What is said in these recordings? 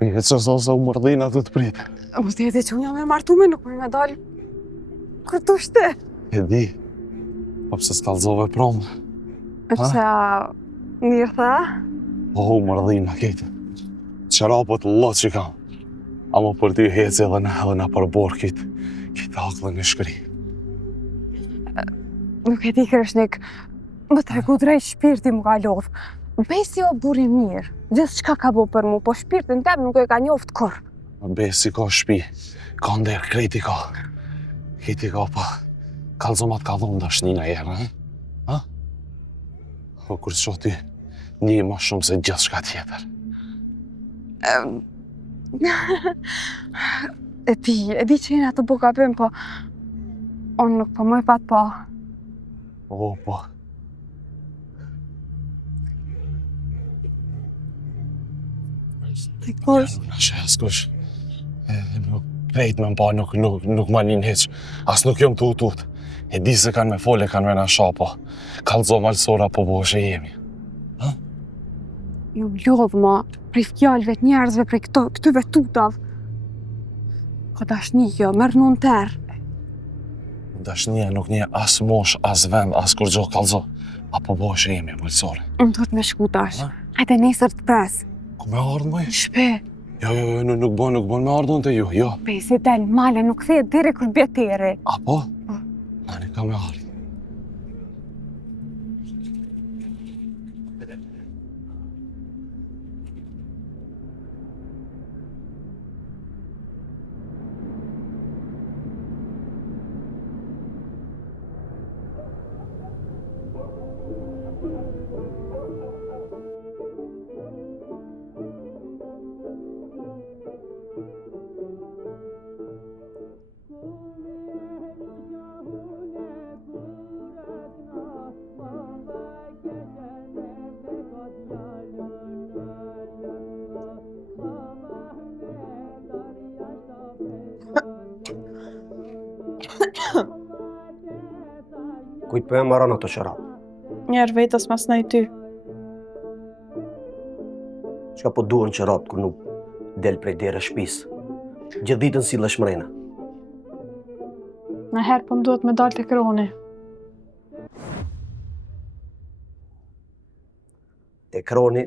E që zosa u mërdhin atë të pritë. Mos të jeti që unë jam e martume, nuk me dalë këtë shte. E di, po pse s'kallzove promë. Pse mirë tha? Po, u mërdhin a kejtë. Qërapët lot që kam. Amo për ty heci edhe na përbor kitë akllën e shkri. Nuk e di Kreshnik, më tregu drejt shpirti më ka lodh. Besi o buri mirë, gjithë qka ka bo për mu, po shpirtin tem nuk e ka njoft kur. Besi ka shpi, ka nder, krejti ka. Krejti ka, pa kallzomat ka dhonë dashnina jera, ha? Po kur të shoh ty, një ma shumë se gjithë shka tjetër. E di që jena të buka bim, po unë nuk po më e pat po. O, po. Të kush? Në shes, kush. Nuk krejt me mpa, nuk ma njën heq. As nuk jom të utut. E di se kanë me fole, kanë me na shapo. Kallzo malsora po bo që jemi. Ju lodh ma, prej fjallëve të njerëzve, prej këtyve tutav. Ka dashni kjo, mërë në terë. Dashnia nuk një as mosh, as vend, as kur gjo kallzo. Apo bo që jemi, malsore. Unë duhet me shku tash. Hajde nesër të pres. Ku me ardhë, mëj? Shpe. Jo, nuk bon me ardhën të ju, jo. Besi del, male nuk thejet dire kur bjeteri. Apo? Ani ka me ardhë. Kujt për e maron ato qërap? Njerë vetës mas në i ty. Qka po duhen qërap kër nuk del prej dere shpis? Gjithë ditën si lëshmërena. Në herë po më duhet me dalë të kroni. Te kroni,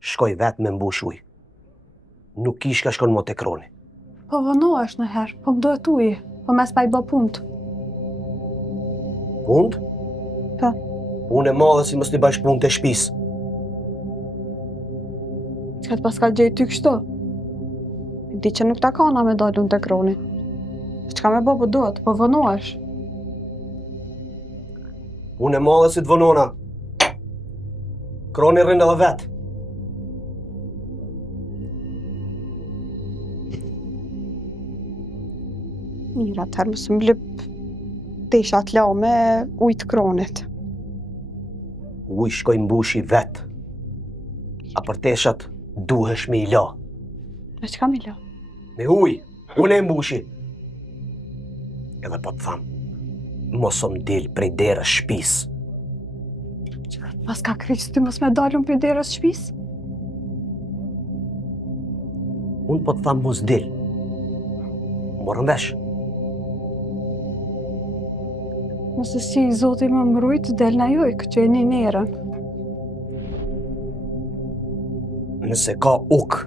shkoj vetë me mbush uj. Nuk kish ka shkon mo te kroni. Po vënohesh në herë, po më duhet ujë, po mes pa i bë punët. Punt? Po. Unë e madhe si mos t'i bajsh punë të shpis. Që të pas ka gjejë ty kështu? Di që nuk ta kana me dalë unë të kroni. Qka me bo po duhet, po vënohesh. Unë e madhe si t'vënona. Kroni rrinë edhe vetë. Mira, atëherë mësë më lip tesha t'la me ujtë kronit. Uj shkoj mbushi vetë. A për teshat duhesh me i la. Me qka mi la? Me uj, unë e mbushi. Edhe po të thamë, mos o m'dil prej derës shpis. Pas ka kryqës ty mos me dalun për derës shpis? Unë po të thamë mos dil. Morën vesh. Nëse si i Zoti më mbrujt, del na jojkë që e një nerën. Nëse ka uk,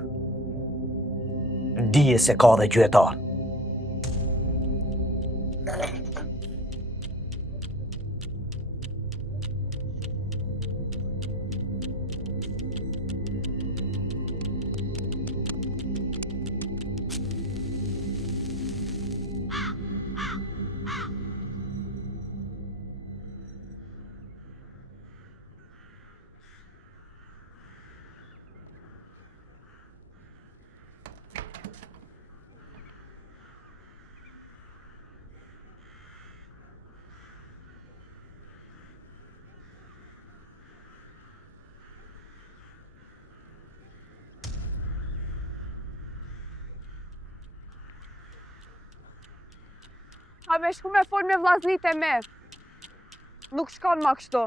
dije se ka dhe gjyetar. A me shku me fol me vllazlit e me. Nuk shkon ma kështu.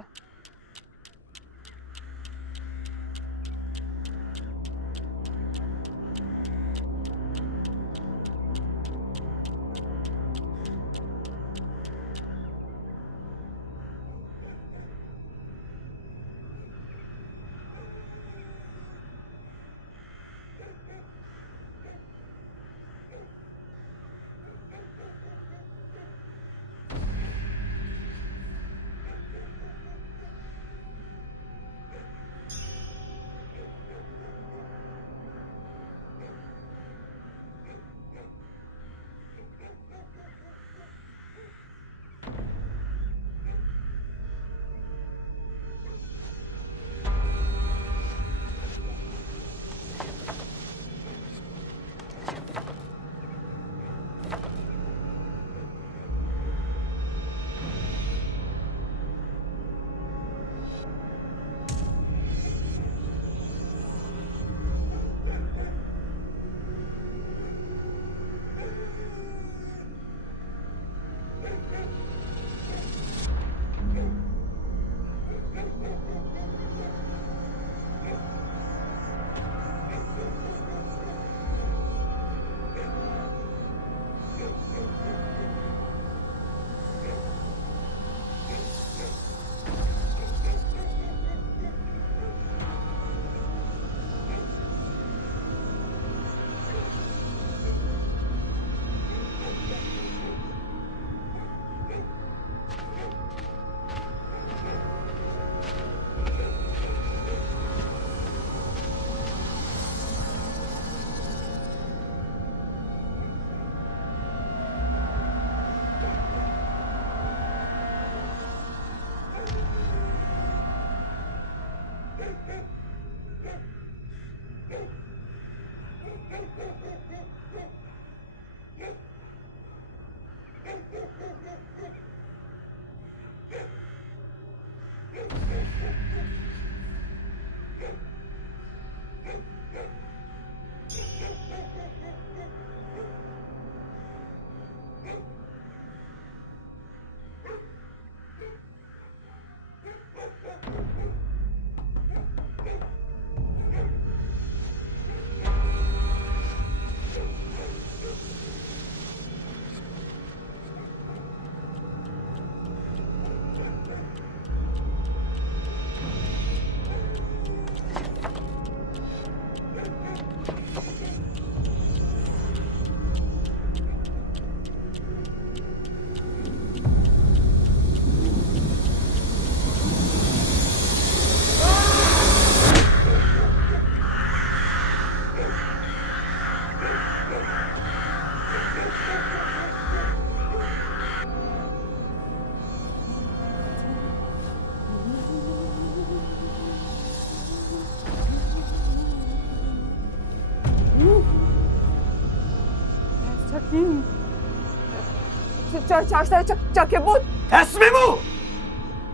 Qa ke but? Esme mu!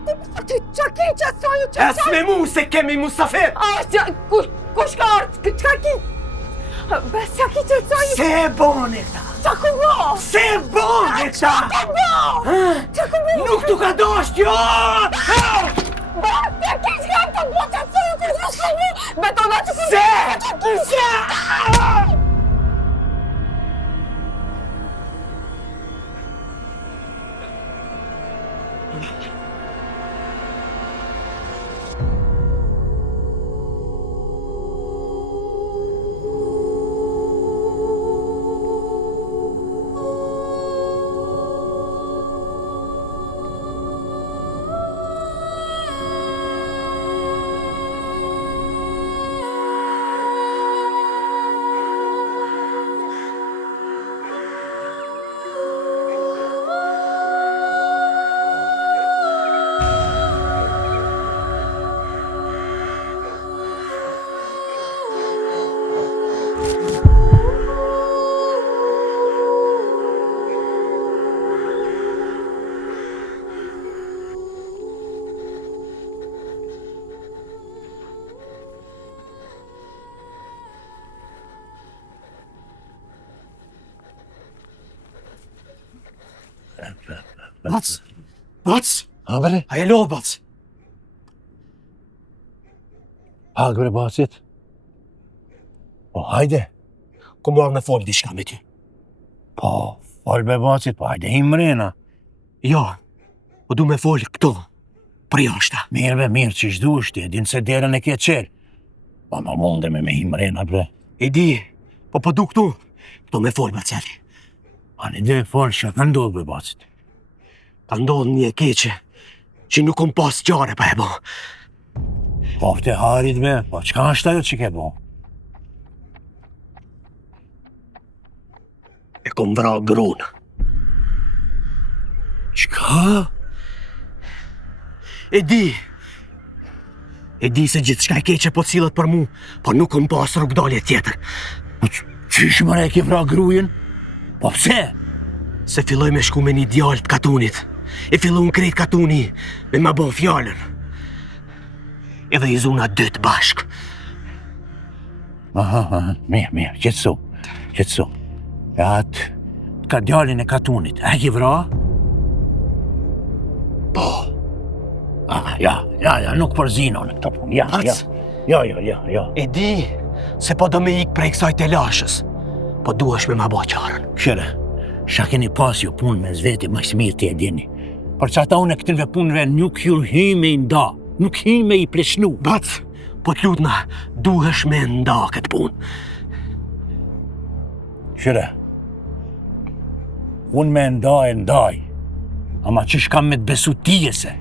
Qa ke qa soju qa Esme mu se kemi musafir! Kush ka ardhë? Qa ki? Bes qa ki qa soju? Se bon e këta! Qa ku bo? Se bon e këta! Qa ku bo? Qa ku bo? Nuk tu ka dosht, jo! Qa ki qa të bo qa soju kërë qa soju? Betona që ku... Se! Bac! Bac! Ha bre? A e lodh, bac? Hak bre Bacit? Po hajde. Ku marrë me folë diçka me ty. Po, fol be Bacit, po hajde him mrena. Jo, po du me folë këto, për jashta. Mirë be, mirë që shdu është, din se derën e ke qelë. Po ma munde me him mrena bre. E di, po du këto me folë, baceli. Ani dhe fol që ka ndodhë be Bacit. Ka ndodhë një e keqe, që nuk kom pas qare pa e bo. Po fte harit be, po qka është ajo që ke bo? E kom vra grunë. Qka? E di se gjithë shka e keqe po cilët për mu, po nuk kom pas rrugdalje tjetër. Po qysh mëre e ke vra grujen? Po pse? Se filloj me shku me një djallë të katunit. E fillu në krejt katuni me ma bo fjallën. Edhe i zuna dytë bashk. Aha, mirë, qetësu. E atë ka djallin e katunit, e ki vra? Po. Ja, nuk përzino në këta pun, ja. Ja. E di se po do me ik prej kësaj telashës, po duhesh me ma bo qarën. Këshire, sha keni pas ju pun me zveti më smirë të e dini. Për që ata unë e këtinve punve nuk ju hi me i nda, nuk hi me i pleshnu. Bac, po t'lutna, duhesh me nda këtë pun. Këshire, unë me ndaj, ama qësh kam me të besu tije se.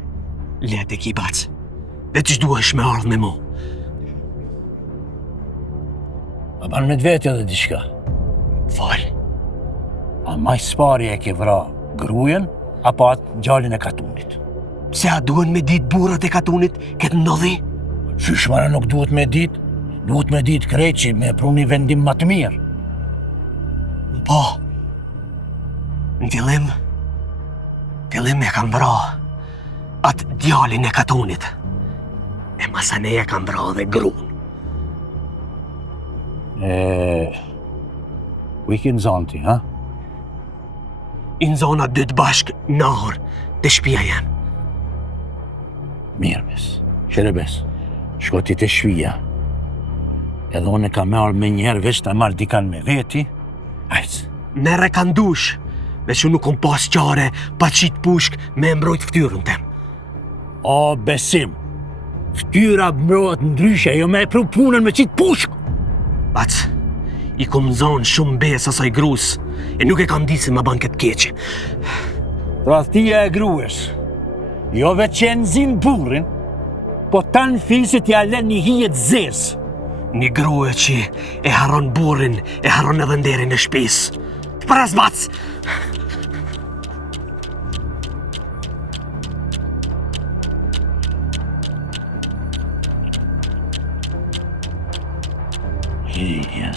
Let e ki, bac, dhe që duhesh me ardhë me mu. A ban me dveti edhe diçka. Fal. A maj spari e ke vra grujen, apo atë gjallin e katunit? Se a duhen me ditë burrat e katunit këtë ndodhi? Qyshmara nuk duhet me dit? Duhet me dit krejt që me pru një vendim më të mirë. Po, në fillim e kam bra atë djalin e katunit. E masane e kam bra dhe gruan. Ku i kinë zonë ti, ha? I në zona dytë bashk nahër të shpia jem. Mirë, bes. Qerebes, shko ti të shvija. Edhe unë e ka marrë me njerë veç të marrë dikan me veti. Ajtë. Mere kanë dush, me që nuk kom pas qare pa qitë pushk me mbrojt ftyrën tem. O, besim. Ftyra mbrojt ndryshe, jo me e pru punën me qitë pushk. Bac, i kom zonë shumë bes asaj grus, e nuk e kam di se ma ban këtë keqe. Tradhtia e grues. Jo veç që e nëzin burin, po tanë fisit ja len një hijet zezë. Një grue që e haron burin, e haron edhe nderin e shpis. Pras, bac! Ja.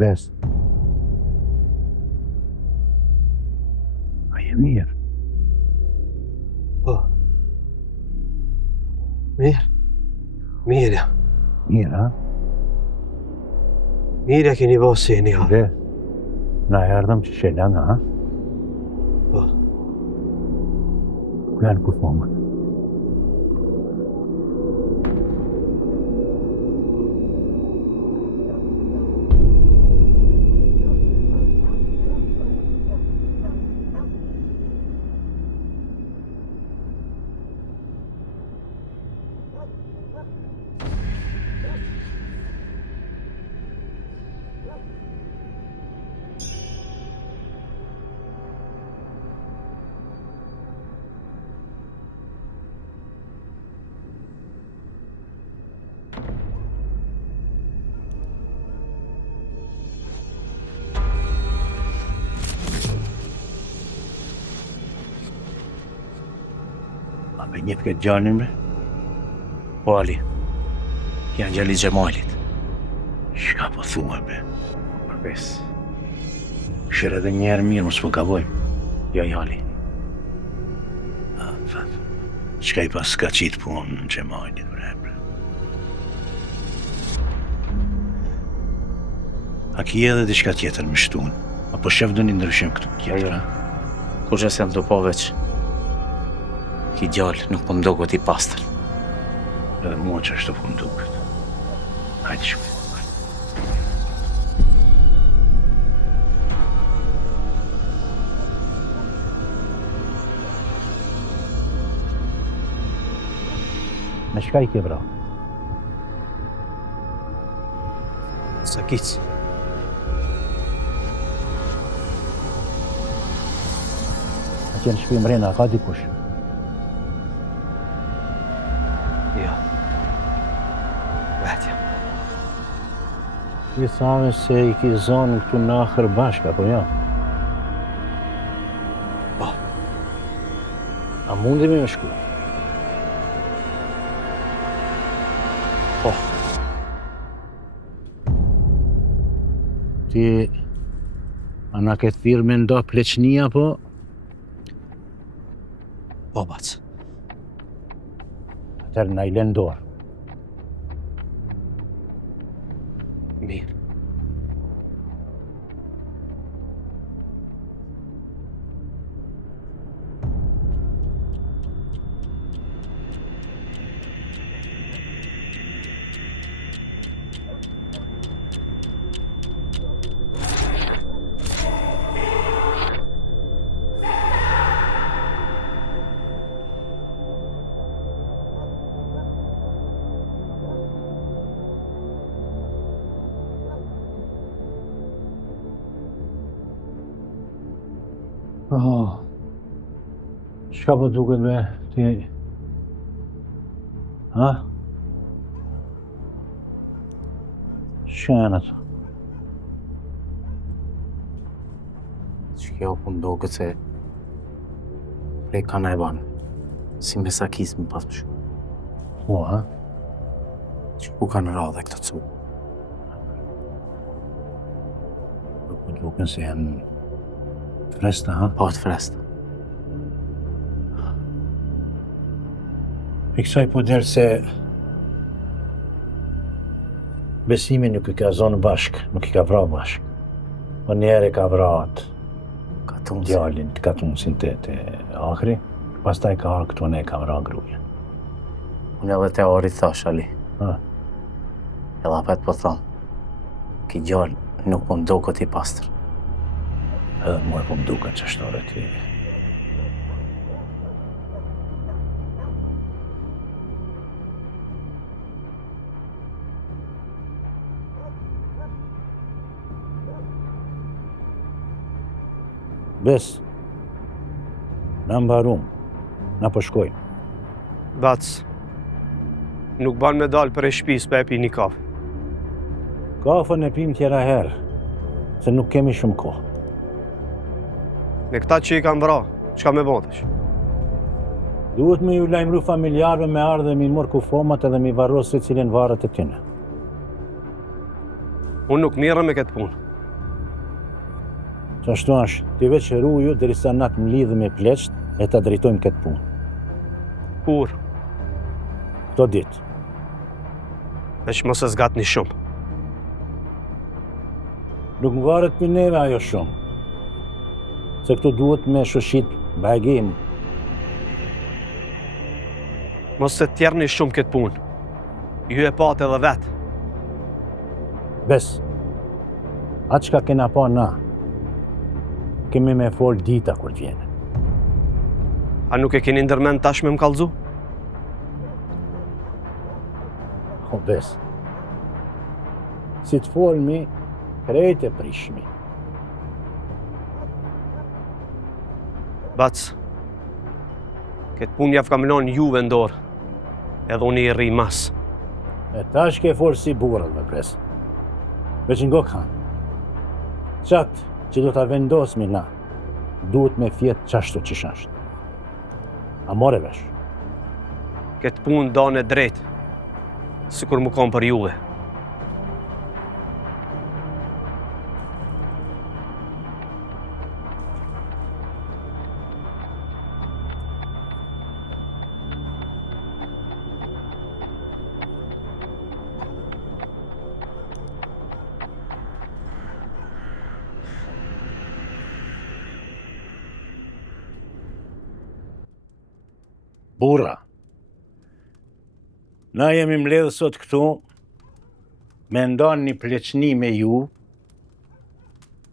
Ves. A je mirë? Po. Mirë. Mirë, ja. Mirë, ha? Mirë keni bosi e një halë. Ves. Na erdhëm që shelana, ha? Po. Ku janë kushmomët? Me njëtë këtë gjalnin me? Po Ali, janë gjali Gjemalit. Shka po thua me? Përbes. Shërë edhe njerë mirë, mos po gabojmë. Jo, Ali. Qka i pas ka qitë punë në Gjemalit, bre. A ki edhe diçka tjetër më shtunë? Apo shef do një ndryshim këtu tjetër, ha? Kur që se jam të po veç, ki gjallë nuk po mdogot i pastër. Edhe mua që ashtu po më duket. Hajde shku. Me shka i ke bra? Sa kic. A qenë shpi mrena, ka dikush? Jo. Vetja. Ti thave se i ki zonë këtu në akhër bashka, po ja? Po. A mundemi me shku? Po. Ti... A na këtë thirë me ndo pleqnia, po? Po, bac. Atër na i len dorë. Mirë. Oh. Shka po duket me ti... Ha? Shka janë ato? Që kjo po mdoget se prej kana e banë. Si me sakis më pas më shumë. Po, ha? Që ku kanë radhe këto cu. Po duken se janë... Fresta, ha? Po të fresta. I kësaj po delë se... Besimi nuk i ka zonë bashk, nuk i ka vra bashk. Po njerë ka vra atë Katunësi. djalin, të katunësin të akhri, pastaj ka arë këtu ne ka vra gruja. Unë edhe te ori thash, Ali. Ha? Edhe apet po thonë. Ki gjallë nuk po mdogot i pastër. Edhe mua po më duken që shtore ti. Bes, na mbarum, na po shkojmë. Bac, nuk ban me dalë për e shpis për e pi një kafë. Kafën e pim tjera herë, se nuk kemi shumë kohë. Me këta që i kanë vra, çka me botesh? Duhet me ju lajmëru familjarve me ardhe mi mor kufomat edhe mi varros se cilin varët e tyne. Unë nuk mirë me këtë punë. Qashtu është, ti veç ruju derisa natë më lidhë me pleqt e ta drejtojmë këtë punë. Kur, Këto ditë. veç mos e zgatni shumë. Nuk më varet për neve ajo shumë. Se këtu duhet me shushit bagim. Mos se tjerni shumë këtë punë. Ju e patë edhe vetë. Bes, atë qka kena pa na, kemi me fol dita kur t'vjene. A nuk e keni ndërmend tash me më kallzu? O bes, si t'folmi, krejt e prishmi. Bac, këtë punë jaf kam lënë juve në dorë, edhe unë i rri mas. E tash ke folë si burët me pres. Veç ngo kanë. Qatë që do t'a vendosmi na, duhet me fjetë qashtu që shashtë. A more vesh? Këtë punë dane drejt, sikur më kam për juve. Burra, na jemi mbledhur sot këtu me ndonë një pleqni me ju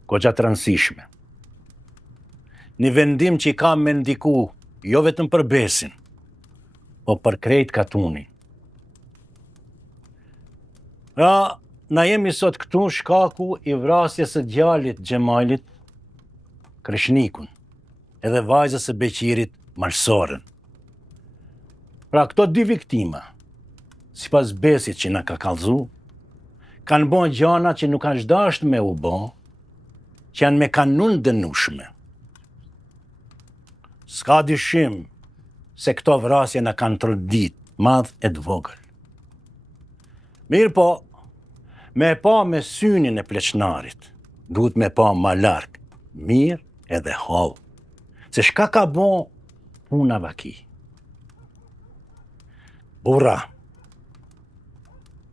goxha të rëndësishme. Një vendim që i ka me ndiku jo vetëm për Besin, po për krejt Katunin. Pra, na jemi sot këtu shkaku i vrasjes së djalit Xhemailit, Kreshnikun, edhe vajzës së Beqirit, Malsoren. Pra këto dy viktima, sipas Besit që na ka kallëzu, kanë bën gjana që nuk kanë dashur me u bë, që janë me kanun dënueshme. S'ka dyshim se këto vrasje na kanë trodit, madh e të vogël. Mirë po, me pa me synin e pleqnarit, duhet me pa ma larg, mirë edhe holl. Se shka ka bën puna vaki. Burra,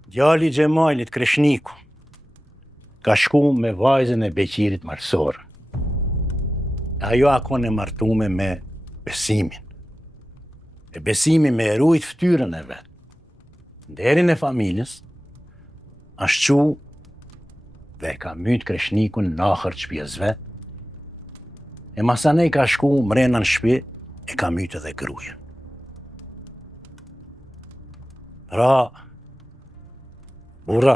djali Xhemailit, Kreshniku, ka shku me vajzën e Beqirit Malsoren. Ajo akon e martume me Besimin. E Besimi me erujt ftyrën e vetë. Nderin e familjes, ashtë qu dhe ka myt Kreshnikun nahër shtëpies vet. E masanej ka shku mrena në shtëpi e ka myt edhe gruajen. Pra, burra,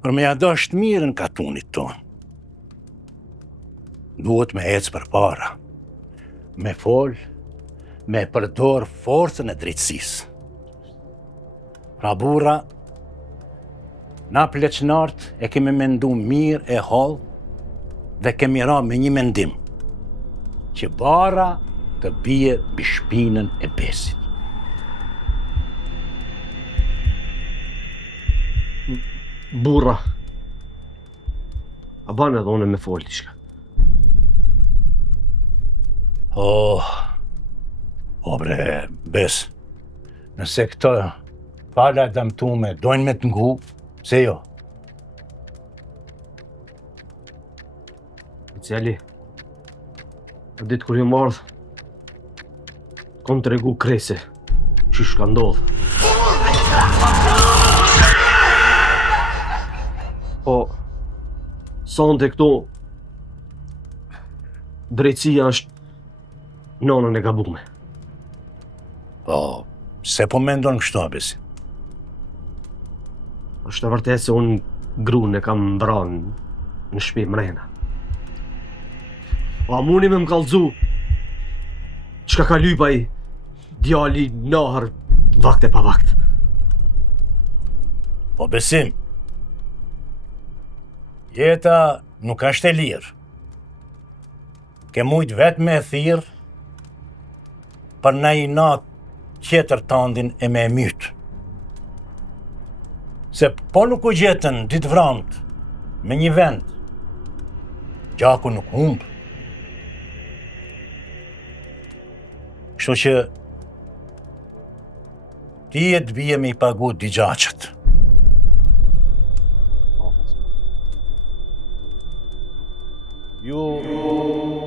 për me ja dasht mirën Katunit tonë, duhet me ecë për para, me fol, me përdor forcën e drejtësisë. Pra burra, na pleqnart e kemi mendu mirë e holl dhe kemi ra me një mendim, që bara të bie mbi shpinën e Besit. Burra, a banë edhe une me folë t'i shka. Bre, Bes, nëse këto pala damtume dojnë me të ngu, se jo? Cili, a ditë kur ju mardhë, kom të regu krese, që shka ndodhë. Po, sonte këtu, drejtësia është nonën e gabume. Po, se po mendon kështu, Besi? Është e vërtet se unë gruën e kam mbran në shtëpi mrena. A muni me më kallëzu, çka ka lypa i djali nahër vakt e pa vakt. Po Besim, jeta nuk është e lirë. Ke mujt vetë me e thirë për në i natë tjetër tandin e me e mytë. Se po nuk u gjetën ditë vramët me një vend, gjaku nuk humbë. Kështu që ti e të bie me i pagu digjaqët. Ju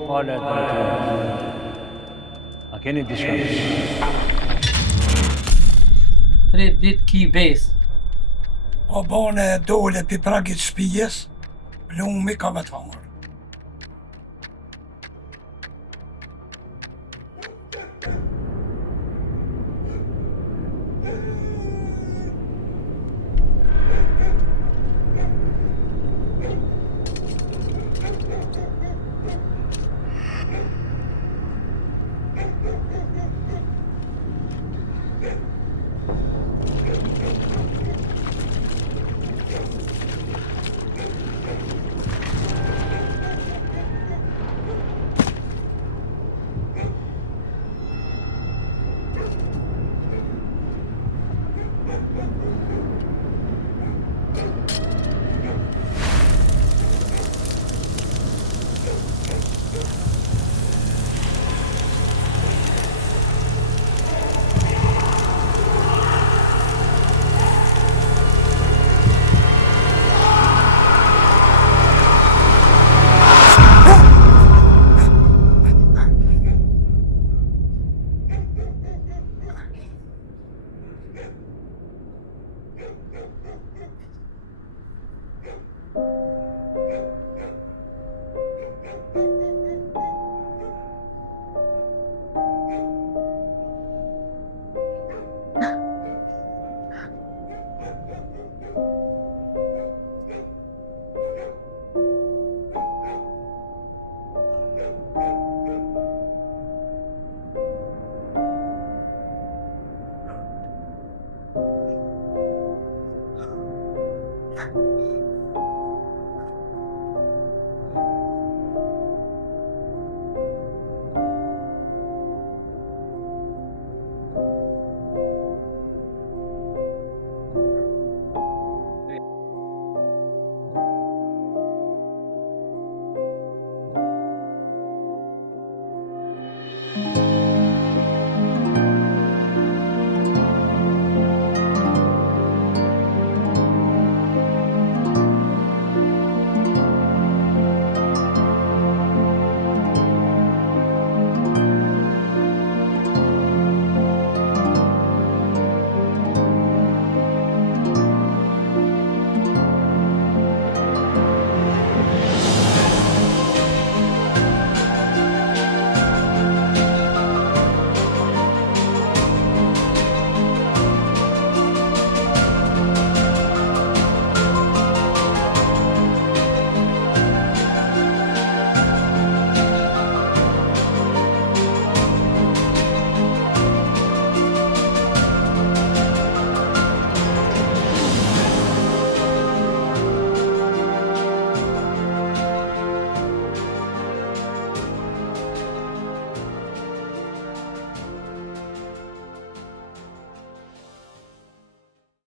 pale të në të. A keni diçka? 3 ditë ki besë. O bone dole pi pragit shpijes, lumi ka me të hangër.